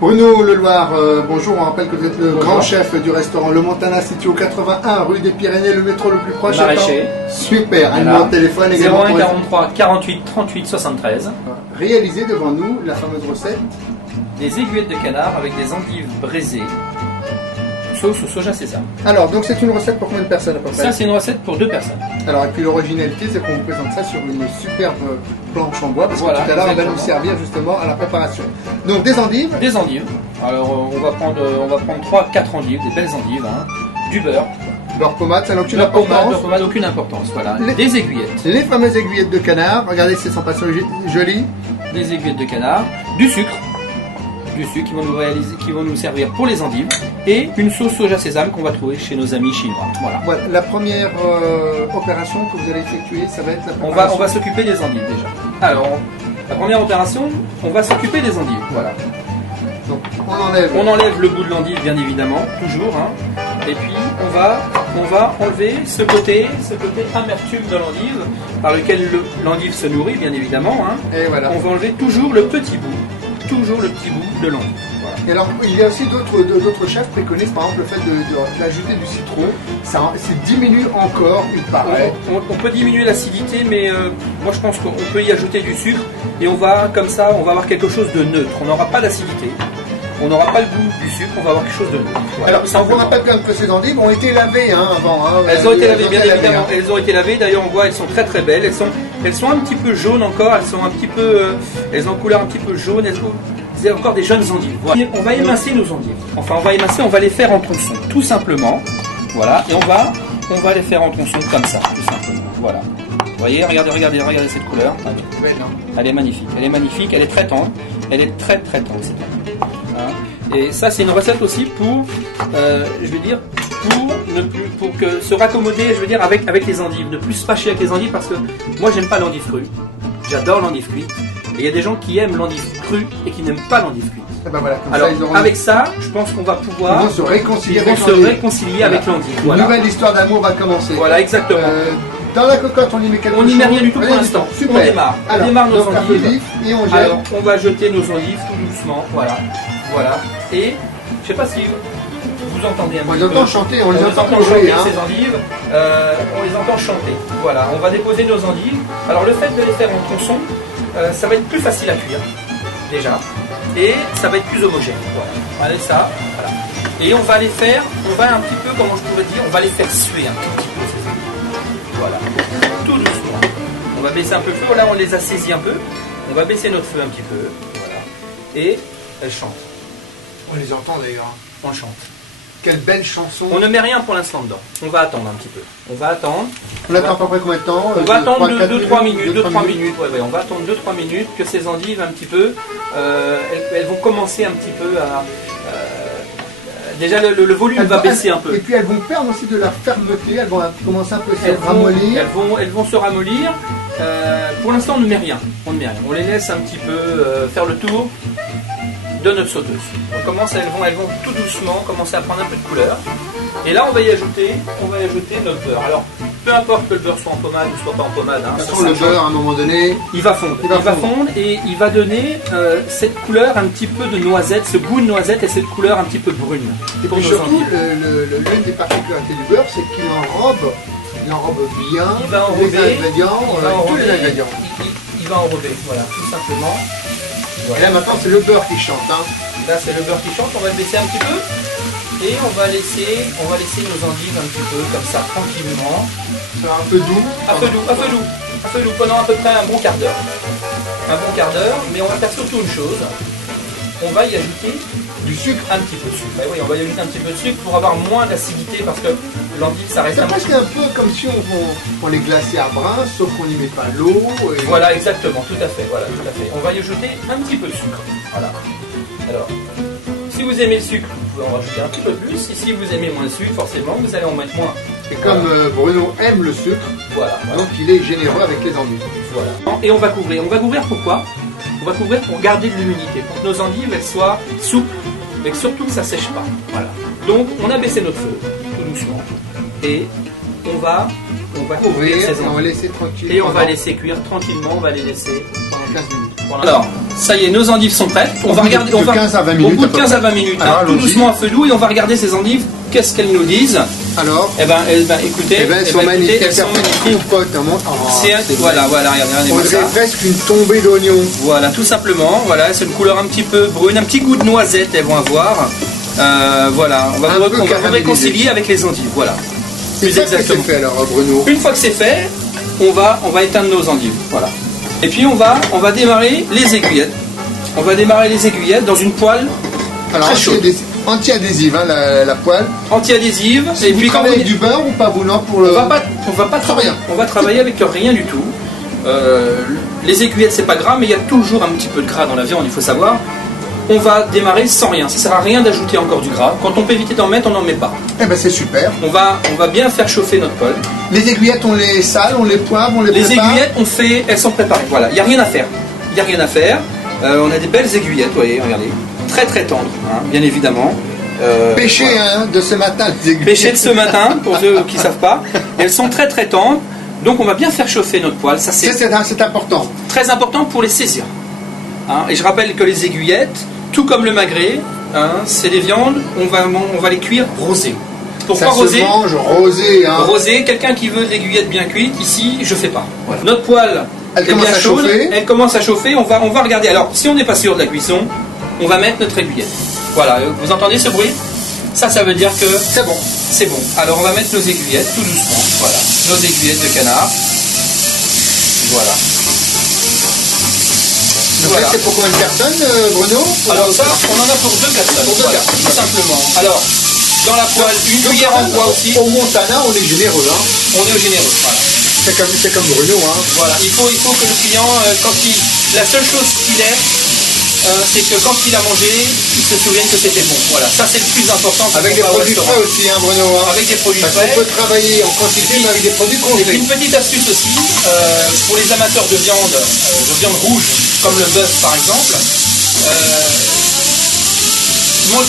Bruno Leloir, bonjour, on rappelle que vous êtes le grand chef du restaurant Le Montana, situé au 81 rue des Pyrénées, le métro le plus proche. Maraîcher. Super, un numéro de téléphone également. 01 43 48 38 73. Réalisez devant nous la fameuse recette. Des aiguillettes de canard avec des endives braisées, sauce au soja sésame. Alors, donc c'est une recette pour combien de personnes à peu près? Ça, c'est une recette pour 2 personnes. Alors, et puis l'originalité, c'est qu'on vous présente ça sur une superbe planche en bois, parce Voilà, que tout à l'heure, on va exactement. nous servir justement à la préparation. Donc, des endives. Des endives. Alors, on va prendre 3-4 endives, des belles endives, hein. Du beurre. Beurre pommade, ça n'a aucune Beurre importance. pommade, aucune importance. Voilà. Les- Des aiguillettes. Les fameuses aiguillettes de canard, regardez si elles sont pas jolies. Des aiguillettes de canard. Du sucre. Du sucre qui vont nous servir pour les endives. Et une sauce soja sésame qu'on va trouver chez nos amis chinois. Voilà. Voilà, la première opération que vous allez effectuer, ça va être la On préparation. va s'occuper des endives déjà. Alors, la première opération, on va s'occuper des endives. Voilà. Donc, on enlève le bout de l'endive, bien évidemment, toujours. Hein. Et puis, on va enlever ce côté amertume de l'endive, par lequel l'endive se nourrit, bien évidemment. Hein. Et voilà. On va enlever toujours le petit bout de l'endive. Voilà. Et alors, il y a aussi d'autres chefs préconisent par exemple le fait d'ajouter du citron. Ça diminue encore, il paraît. On peut diminuer l'acidité, mais moi je pense qu'on peut y ajouter du sucre et on va comme ça, on va avoir quelque chose de neutre. On n'aura pas d'acidité, on n'aura pas le goût du sucre, on va avoir quelque chose de neutre. Voilà, Alors, ça vous rappelle quand même que ces endives ont été lavées avant. Hein, elles ont été lavées, bien lavées, évidemment. hein. Elles ont été lavées. D'ailleurs, on voit, elles sont très très belles. Elles sont un petit peu jaunes encore. Elles sont un petit peu, elles ont une couleur un petit peu jaune. C'est encore des jeunes endives. Voilà. On va émincer nos endives. Enfin, on va les faire en tronçons, tout simplement. Voilà. Et on va les faire en tronçons comme ça, tout simplement. Voilà. Vous voyez, regardez cette couleur. Elle est magnifique. Elle est très tendre. Elle est très très tendre. Cette endive. Hein. Et ça, c'est une recette aussi pour, pour que se raccommoder, avec les endives, ne plus se fâcher avec les endives, parce que moi, j'aime pas l'endive crue. J'adore l'endive cuite. Et il y a des gens qui aiment l'endive crue et qui n'aiment pas l'endive cuite. Et ben voilà, comme Alors, ça, ils auront... avec ça, je pense qu'on va pouvoir. Ils vont se réconcilier avec l'endive. Une Voilà. nouvelle histoire d'amour va commencer. Voilà, exactement. Dans la cocotte, on y met quelque chose. On n'y met rien du tout pour l'instant. Super. On démarre. Alors, On démarre nos donc, un peu endives. vif, et on jette. Alors, on va jeter nos endives tout doucement. Voilà. Voilà. Et je sais pas si vous entendez un On petit les peu. entend chanter, on les entend chanter jouer. Hein. ces endives. On les entend chanter. Voilà. On va déposer nos endives. Alors, le fait de les faire en tronçons, ça va être plus facile à cuire. Déjà. Et ça va être plus homogène. Voilà. Allez, ça. Voilà. Et on va les faire, un petit peu, comment je pourrais dire, on va les faire suer un tout petit peu ces endives. Voilà. Tout doucement. On va baisser un peu le feu. Là, on les a saisis un peu. On va baisser notre feu un petit peu. Voilà. Et elles chantent. On les entend d'ailleurs. On chante. Quelle belle chanson. On ne met rien pour l'instant dedans. On va attendre un petit peu. On va attendre. On attend à peu près combien de temps? On va attendre 2-3 minutes. 2-3 minutes. Ouais, on va attendre 2-3 minutes que ces endives un petit peu, elles vont commencer un petit peu à... déjà le volume va baisser un peu. Et puis elles vont perdre aussi de la fermeté, elles vont commencer un peu à se ramollir. Elles vont se ramollir. Pour l'instant, on ne met rien. On les laisse un petit peu faire le tour de notre sauteuse. Elles vont tout doucement commencer à prendre un peu de couleur. Et là, on va y ajouter notre beurre. Alors, peu importe que le beurre soit en pommade ou soit pas en pommade. Hein, de toute façon, le beurre, à un moment donné, il va fondre. Et il va donner cette couleur un petit peu de noisette, ce goût de noisette et cette couleur un petit peu brune. Et puis surtout, l'une des particularités du beurre, c'est qu'il enrobe bien les ingrédients, tous les ingrédients. Il va enrober, voilà, tout simplement. Voilà. Et là maintenant, c'est le beurre qui chante. Hein. Là c'est le beurre qui chante, on va le baisser un petit peu. Et on va laisser nos endives un petit peu comme ça, tranquillement. Un peu doux. Un peu doux, pendant à peu près un bon quart d'heure. Mais on va faire surtout une chose. On va y ajouter du sucre. Un petit peu de sucre. Et oui, on va y ajouter un petit peu de sucre pour avoir moins d'acidité parce que l'endive ça reste c'est presque un peu comme si on les glaçait à brun, sauf qu'on n'y met pas l'eau. Et... Voilà, exactement, tout à fait. On va y ajouter un petit peu de sucre. Voilà. Alors, si vous aimez le sucre, vous pouvez en rajouter un petit peu plus. Et si vous aimez moins le sucre, forcément, vous allez en mettre moins. Et comme Bruno aime le sucre, donc il est généreux avec les endives. Voilà. Et on va couvrir. On va couvrir pourquoi? On va couvrir pour garder de l'humidité, pour que nos endives elles soient souples, mais que surtout que ça ne sèche pas. Voilà. Donc on a baissé notre feu, tout doucement, et on va couvrir ces endives. On va laisser tranquille. Et on va laisser cuire tranquillement, on va les laisser pendant 15 minutes. Alors, ça y est, nos endives sont prêtes. On va regarder. Au bout de 15 à 20 minutes. Au bout de 15 à 20 minutes, tout doucement à feu doux, et on va regarder ces endives. Qu'est-ce qu'elles nous disent? Alors, écoutez, elles sont magnifiques. Elles sont compotes. Voilà, regardez. On dirait presque une tombée d'oignons. Voilà, tout simplement. Voilà, c'est une couleur un petit peu brune, un petit goût de noisette, elles vont avoir. Voilà, on va vous réconcilier avec les endives. Voilà. Plus exactement. Fait, alors, Bruno. Une fois que c'est fait, on va éteindre nos endives. Voilà. Et puis on va démarrer les aiguillettes. On va démarrer les aiguillettes dans une poêle très chaude. Anti-adhésive, hein, la poêle. Anti-adhésive. Et puis quand avec du beurre ou pas, vous non pour le... On va pas travailler. On va travailler avec rien du tout. Les aiguillettes c'est pas gras, mais il y a toujours un petit peu de gras dans la viande, il faut savoir. On va démarrer sans rien. Ça sert à rien d'ajouter encore du gras. Quand on peut éviter d'en mettre, on n'en met pas. Eh ben c'est super. On va bien faire chauffer notre poêle. Les aiguillettes, on les sale, on les poivre, on les prépare. Les aiguillettes, elles sont préparées. Voilà, il n'y a rien à faire. On a des belles aiguillettes, vous voyez, regardez. Très très tendres, hein, bien évidemment. Pêché hein, de ce matin, les aiguillettes. Pêché de ce matin, pour ceux qui ne savent pas. Elles sont très très tendres. Donc on va bien faire chauffer notre poêle. Ça c'est important. Très important pour les saisir. Hein, et je rappelle que les aiguillettes, tout comme le magret, hein, c'est des viandes, on va les cuire rosées. Pourquoi rosé? Ça se mange rosé. Hein. Rosé, quelqu'un qui veut de l'aiguillette bien cuite, ici, je fais pas. Voilà. Notre poêle est bien chaude, elle commence à chauffer, on va regarder. Alors, si on n'est pas sûr de la cuisson, on va mettre notre aiguillette. Voilà, vous entendez ce bruit? Ça veut dire que c'est bon. C'est bon. Alors, on va mettre nos aiguillettes tout doucement. Voilà, nos aiguillettes de canard. Voilà. Voilà. C'est pour combien de personnes, Bruno? Alors ça, on en a pour 2 personnes. Pour 2 personnes, tout simplement. Alors, dans la poêle, une cuillère en bois aussi. Au Montana, on est généreux. Hein. On est généreux, voilà. C'est comme Bruno. Hein. Voilà, il faut que le client, la seule chose qu'il ait, c'est que quand il a mangé, il se souvienne que c'était bon. Voilà, ça c'est le plus important. Avec des produits frais aussi, hein, Bruno. Hein. Avec des produits frais. On peut travailler en quantité, mais avec des produits congelés. Et puis une petite astuce aussi, pour les amateurs de viande rouge, comme le bœuf par exemple.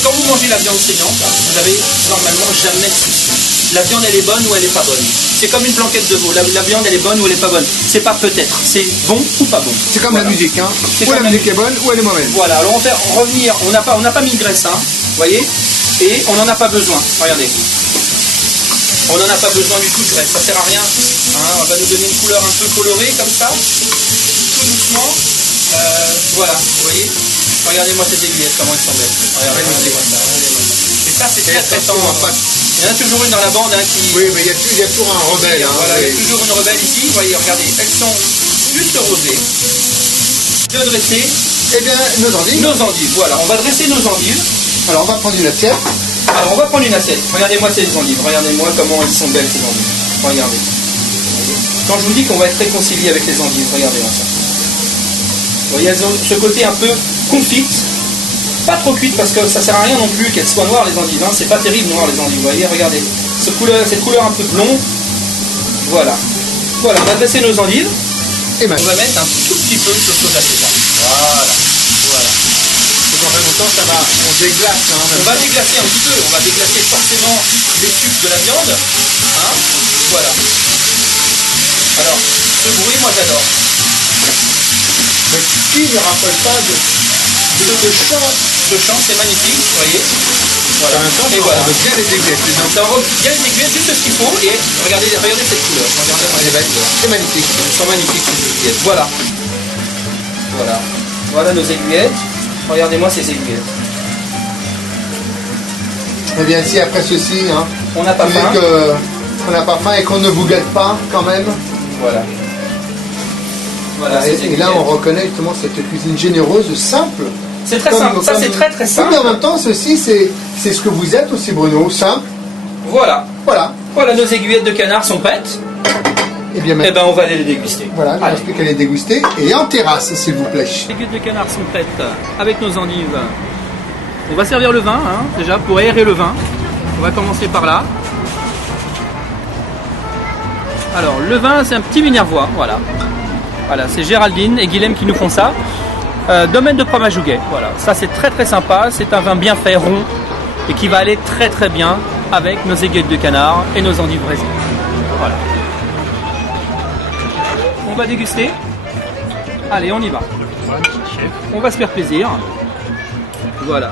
Quand vous mangez la viande saignante, vous n'avez normalement jamais de souci. La viande elle est bonne ou elle n'est pas bonne. C'est comme une blanquette de veau. La viande elle est bonne ou elle n'est pas bonne. C'est pas peut-être, c'est bon ou pas bon. C'est comme la musique, hein. Ou la musique est bonne ou elle est mauvaise. Voilà, alors on va revenir, on n'a pas mis de graisse, hein, vous voyez, et on n'en a pas besoin. Regardez. On n'en a pas besoin du tout de graisse, ça sert à rien. Hein, on va nous donner une couleur un peu colorée comme ça. Tout doucement. Voilà, vous voyez. Regardez-moi cette aiguillette, comment elle semble. Regardez-moi ça. Et ça, c'est très très tendre. Il y en a toujours une dans la bande qui... Oui, mais il y a toujours un rebelle. Hein, voilà, il y a toujours une rebelle ici. Vous voyez, regardez, elles sont juste rosées. Bien dressées. Eh bien, nos endives. Nos endives, voilà. On va dresser nos endives. Alors, on va prendre une assiette. Alors, on va prendre une assiette. Regardez-moi ces endives. Regardez-moi comment elles sont belles, ces endives. Regardez. Quand je vous dis qu'on va être réconcilié avec les endives, regardez-moi ça. Vous voyez, elles ont ce côté un peu confite. Pas trop cuite parce que ça sert à rien non plus qu'elles soient noires les endives. Hein. C'est pas terrible noir les endives. Vous voyez, regardez. Cette couleur un peu blonde. Voilà. Voilà, on va dresser nos endives. Et on va mettre un tout petit peu de soda sésame. Voilà. Voilà. Dans un temps, ça va. On déglace. Hein, on va déglacer un petit peu. On va déglacer forcément les sucres de la viande. Hein. Voilà. Alors, ce bruit, moi j'adore. Mais qui ne rappelle pas de chant? Ce chant, c'est magnifique, vous voyez. Voilà. En même temps, et voilà. On veut bien les aiguillettes. Ça envoie bien les aiguillettes, juste ce qu'il faut. Et regardez cette couleur. C'est magnifique. Elles sont magnifiques ces aiguillettes. Voilà. Voilà. Voilà nos aiguillettes. Regardez-moi ces aiguillettes. Eh bien si après ceci, hein, On n'a pas vu faim. qu'on n'a pas faim et qu'on ne vous gâte pas quand même. Voilà. Voilà, Et là on reconnaît justement cette cuisine généreuse, simple. C'est très simple, ça c'est très simple. Mais en même temps, ceci c'est ce que vous êtes aussi Bruno, simple. Voilà. Voilà. Voilà, nos aiguillettes de canard sont prêtes. Et bien Eh ben on va aller les déguster. voilà, il ne reste plus qu'à les déguster. Et en terrasse, s'il vous plaît. Les aiguillettes de canard sont prêtes avec nos endives. On va servir le vin, hein, déjà, pour aérer le vin. On va commencer par là. Alors, le vin, c'est un petit Minervois, voilà. Voilà, c'est Géraldine et Guilhem qui nous font ça. Domaine de Pramajouguet, voilà. Ça, c'est très sympa. C'est un vin bien fait, rond, et qui va aller très bien avec nos aiguillettes de canard et nos endives braisées. Voilà. On va déguster. Allez, on y va. On va se faire plaisir. Voilà.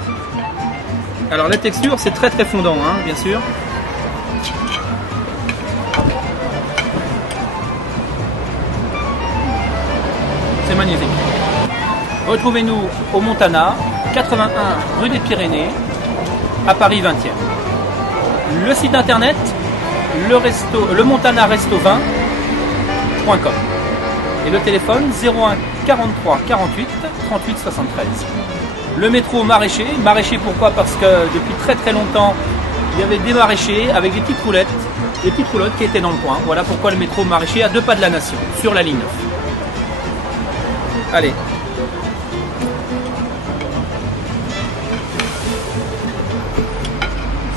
Alors la texture, c'est très fondant, hein, bien sûr. C'est magnifique. Retrouvez-nous au Montana, 81 rue des Pyrénées, à Paris 20e. Le site internet, le Montana Resto 20.com. Et le téléphone 01 43 48 38 73. Le métro maraîcher. Maraîcher pourquoi? Parce que depuis très longtemps, il y avait des maraîchers avec des petites roulettes qui étaient dans le coin. Voilà pourquoi le métro maraîcher à 2 pas de la Nation, sur la ligne 9. Allez.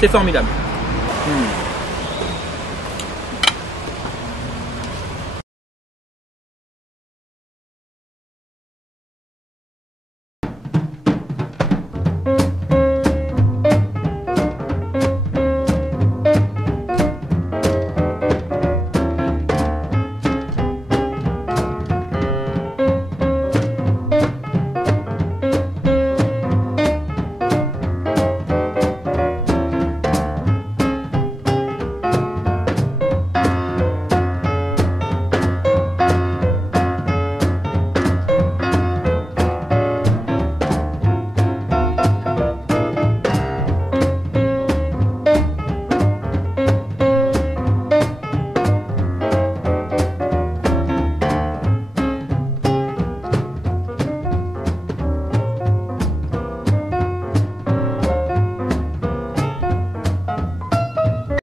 C'est formidable.